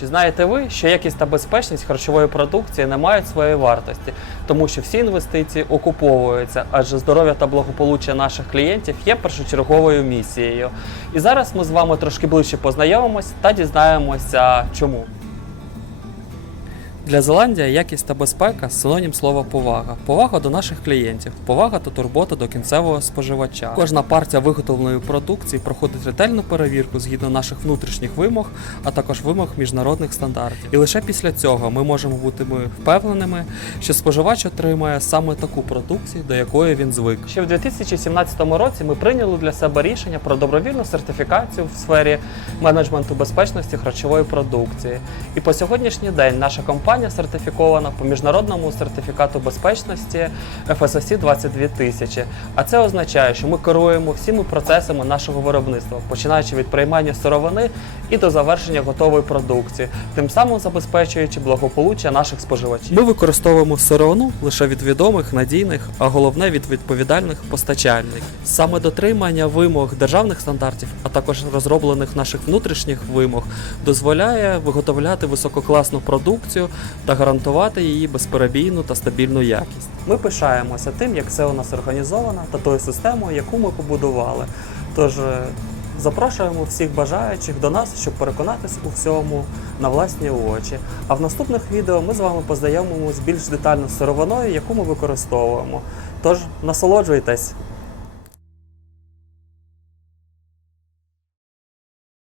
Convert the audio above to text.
Чи знаєте ви, що якість та безпечність харчової продукції не мають своєї вартості, тому що всі інвестиції окуповуються, адже здоров'я та благополуччя наших клієнтів є першочерговою місією. І зараз ми з вами трошки ближче познайомимось та дізнаємося, чому. Для Зеландія якість та безпека синонім слова повага. Повага до наших клієнтів, повага та турбота до кінцевого споживача. Кожна партія виготовленої продукції проходить ретельну перевірку згідно наших внутрішніх вимог, а також вимог міжнародних стандартів. І лише після цього ми можемо бути ми впевненими, що споживач отримає саме таку продукцію, до якої він звик. Ще в 2017 році ми прийняли для себе рішення про добровільну сертифікацію в сфері менеджменту безпечності харчової продукції. І по сьогоднішній день наша компанія сертифікована по міжнародному сертифікату безпечності FSSC 22 тисячі. А це означає, що ми керуємо всіми процесами нашого виробництва, починаючи від приймання сировини і до завершення готової продукції, тим самим забезпечуючи благополуччя наших споживачів. Ми використовуємо сировину лише від відомих, надійних, а головне від відповідальних постачальників. Саме дотримання вимог державних стандартів, а також розроблених наших внутрішніх вимог, дозволяє виготовляти висококласну продукцію та гарантувати її безперебійну та стабільну якість. Ми пишаємося тим, як все у нас організовано та тою системою, яку ми побудували. Тож е, запрошуємо всіх бажаючих до нас, щоб переконатись у всьому на власні очі. А в наступних відео ми з вами познайомимось більш детально з сировиною, яку ми використовуємо. Тож насолоджуйтесь!